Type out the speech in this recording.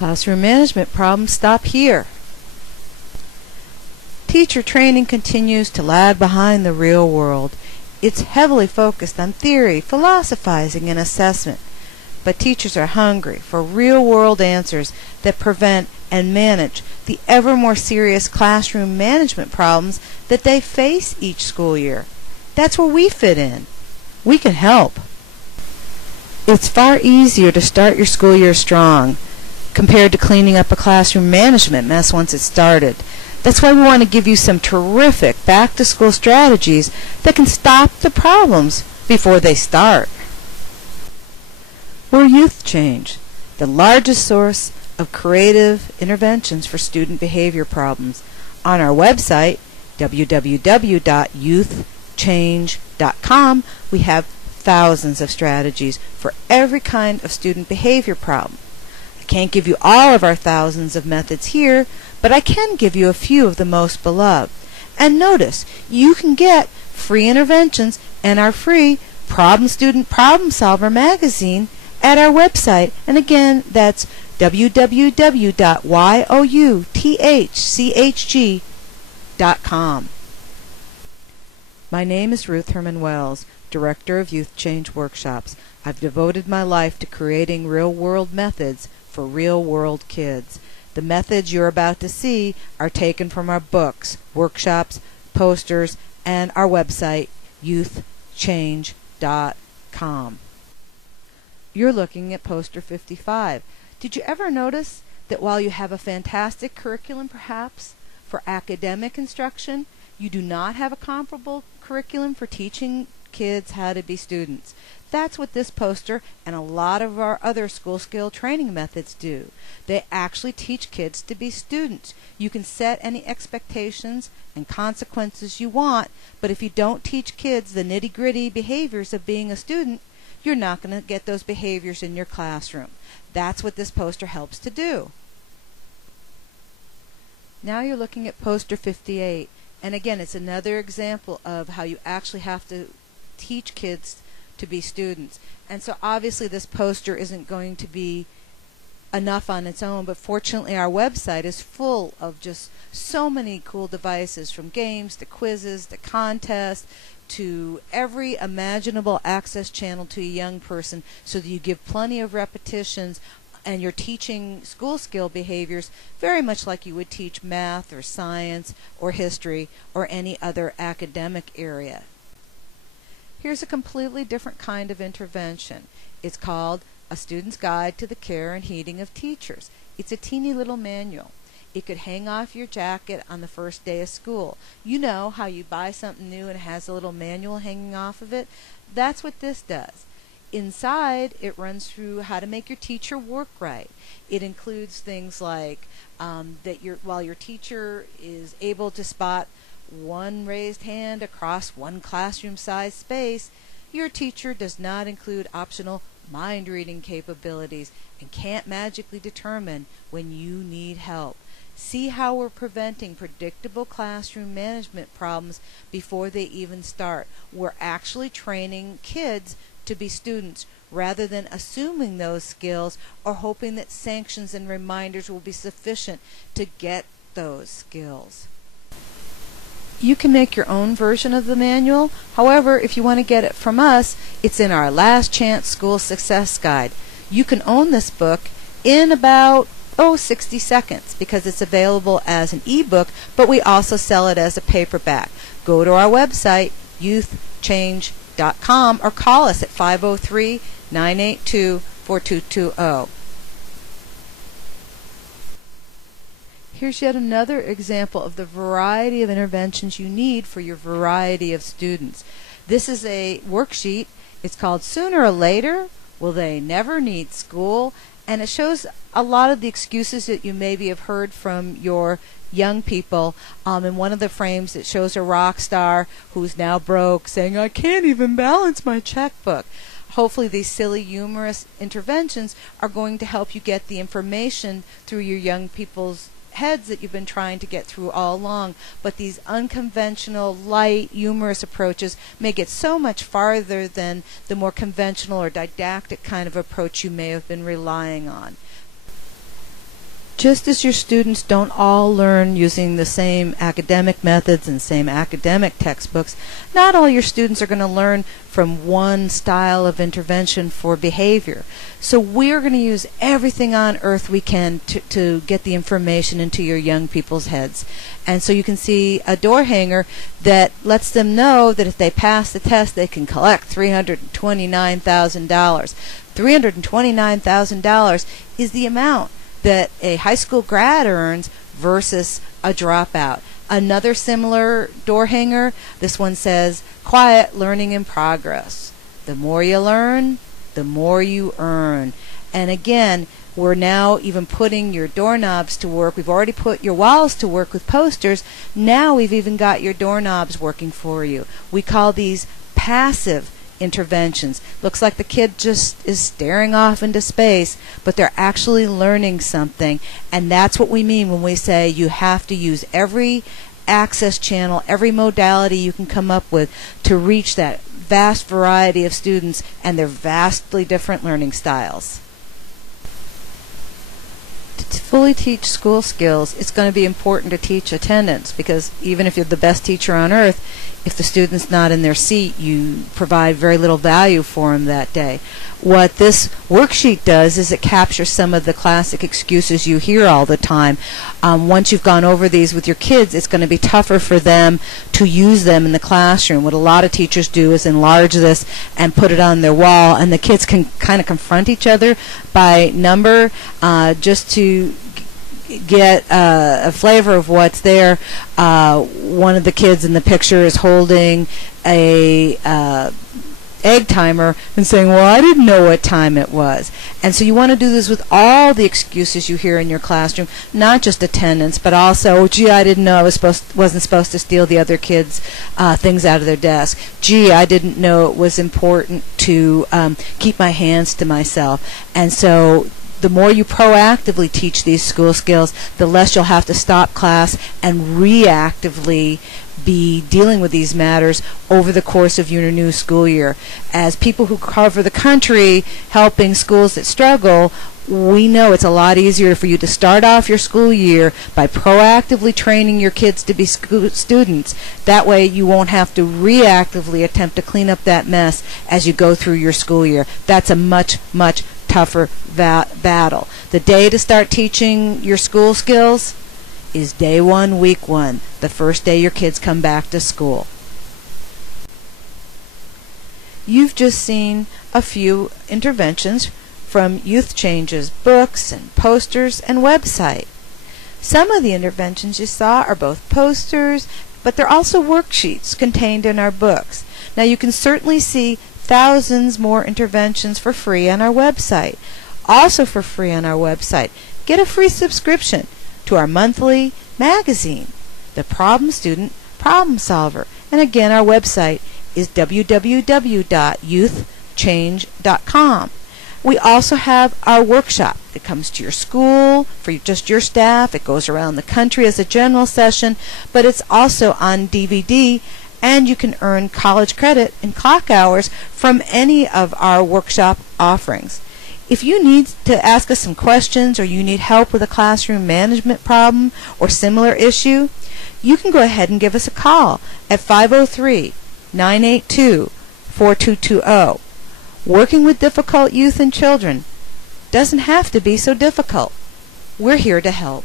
Classroom management problems stop here. Teacher training continues to lag behind the real world. It's heavily focused on theory, philosophizing, and assessment. But teachers are hungry for real-world answers that prevent and manage the ever more serious classroom management problems that they face each school year. That's where we fit in. We can help. It's far easier to start your school year strong compared to cleaning up a classroom management mess once it's started. That's why we want to give you some terrific back-to-school strategies that can stop the problems before they start. We're Youth Change, the largest source of creative interventions for student behavior problems. On our website, www.youthchange.com, we have thousands of strategies for every kind of student behavior problem. I can't give you all of our thousands of methods here, but I can give you a few of the most beloved. And notice, you can get free interventions and our free Problem Student Problem Solver magazine at our website. And again, that's www.youthchg.com. My name is Ruth Herman Wells, Director of Youth Change Workshops. I've devoted my life to creating real-world methods for real-world kids. The methods you're about to see are taken from our books, workshops, posters, and our website, youthchange.com. You're looking at poster 55. Did you ever notice that while you have a fantastic curriculum, perhaps, for academic instruction, you do not have a comparable curriculum for teaching kids how to be students? That's what this poster and a lot of our other school skill training methods do. They actually teach kids to be students. You can set any expectations and consequences you want, but if you don't teach kids the nitty-gritty behaviors of being a student, you're not going to get those behaviors in your classroom. That's what this poster helps to do. Now you're looking at poster 58, and again, it's another example of how you actually have to teach kids to be students. And so obviously this poster isn't going to be enough on its own, but fortunately our website is full of just so many cool devices, from games to quizzes to contests to every imaginable access channel to a young person, so that you give plenty of repetitions and you're teaching school skill behaviors very much like you would teach math or science or history or any other academic area. Here's a completely different kind of intervention. It's called A Student's Guide to the Care and Heeding of Teachers. It's a teeny little manual. It could hang off your jacket on the first day of school. You know how you buy something new and it has a little manual hanging off of it? That's what this does. Inside, it runs through how to make your teacher work right. It includes things like while your teacher is able to spot one raised hand across one classroom-sized space, your teacher does not include optional mind-reading capabilities and can't magically determine when you need help. See how we're preventing predictable classroom management problems before they even start. We're actually training kids to be students rather than assuming those skills or hoping that sanctions and reminders will be sufficient to get those skills. You can make your own version of the manual. However, if you want to get it from us, it's in our Last Chance School Success Guide. You can own this book in about 60 seconds because it's available as an ebook, but we also sell it as a paperback. Go to our website, youthchange.com, or call us at 503-982-4220. Here's yet another example of the variety of interventions you need for your variety of students. This is a worksheet. It's called Sooner or Later, Will They Never Need School? And it shows a lot of the excuses that you maybe have heard from your young people. In one of the frames, it shows a rock star who's now broke saying, "I can't even balance my checkbook." Hopefully these silly, humorous interventions are going to help you get the information through your young people's heads that you've been trying to get through all along. But these unconventional, light, humorous approaches may get so much farther than the more conventional or didactic kind of approach you may have been relying on. Just as your students don't all learn using the same academic methods and same academic textbooks, not all your students are going to learn from one style of intervention for behavior. So we're going to use everything on earth we can to get the information into your young people's heads. And so you can see a door hanger that lets them know that if they pass the test, they can collect $329,000. $329,000 is the amount that a high school grad earns versus a dropout. Another similar door hanger, this one says, quiet learning in progress. The more you learn, the more you earn. And again, we're now even putting your doorknobs to work. We've already put your walls to work with posters. Now we've even got your doorknobs working for you. We call these passive interventions. Looks like the kid just is staring off into space, but they're actually learning something. And that's what we mean when we say you have to use every access channel, every modality you can come up with to reach that vast variety of students and their vastly different learning styles. To fully teach school skills, it's going to be important to teach attendance, because even if you're the best teacher on earth, if the student's not in their seat, you provide very little value for them that day. What this worksheet does is it captures some of the classic excuses you hear all the time. Once you've gone over these with your kids, it's going to be tougher for them to use them in the classroom. What a lot of teachers do is enlarge this and put it on their wall, and the kids can kind of confront each other by number just to get a flavor of what's there. One of the kids in the picture is holding a egg timer and saying, well, I didn't know what time it was. And so you want to do this with all the excuses you hear in your classroom, not just attendance, but also, oh, gee, I didn't know I wasn't supposed to steal the other kids' things out of their desk. Gee, I didn't know it was important to keep my hands to myself. And so the more you proactively teach these school skills, the less you'll have to stop class and reactively be dealing with these matters over the course of your new school year. As people who cover the country helping schools that struggle, we know it's a lot easier for you to start off your school year by proactively training your kids to be students. That way you won't have to reactively attempt to clean up that mess as you go through your school year. That's a much, much tougher battle. The day to start teaching your school skills is day one, week one, the first day your kids come back to school. You've just seen a few interventions from Youth Change's books and posters and website. Some of the interventions you saw are both posters, but they're also worksheets contained in our books. Now you can certainly see thousands more interventions for free on our website. Also for free on our website, get a free subscription to our monthly magazine, The Problem Student Problem Solver. And again, our website is www.youthchange.com. We also have our workshop. It comes to your school for just your staff. It goes around the country as a general session, but it's also on DVD, and you can earn college credit in clock hours from any of our workshop offerings. If you need to ask us some questions, or you need help with a classroom management problem or similar issue, you can go ahead and give us a call at 503-982-4220. Working with difficult youth and children doesn't have to be so difficult. We're here to help.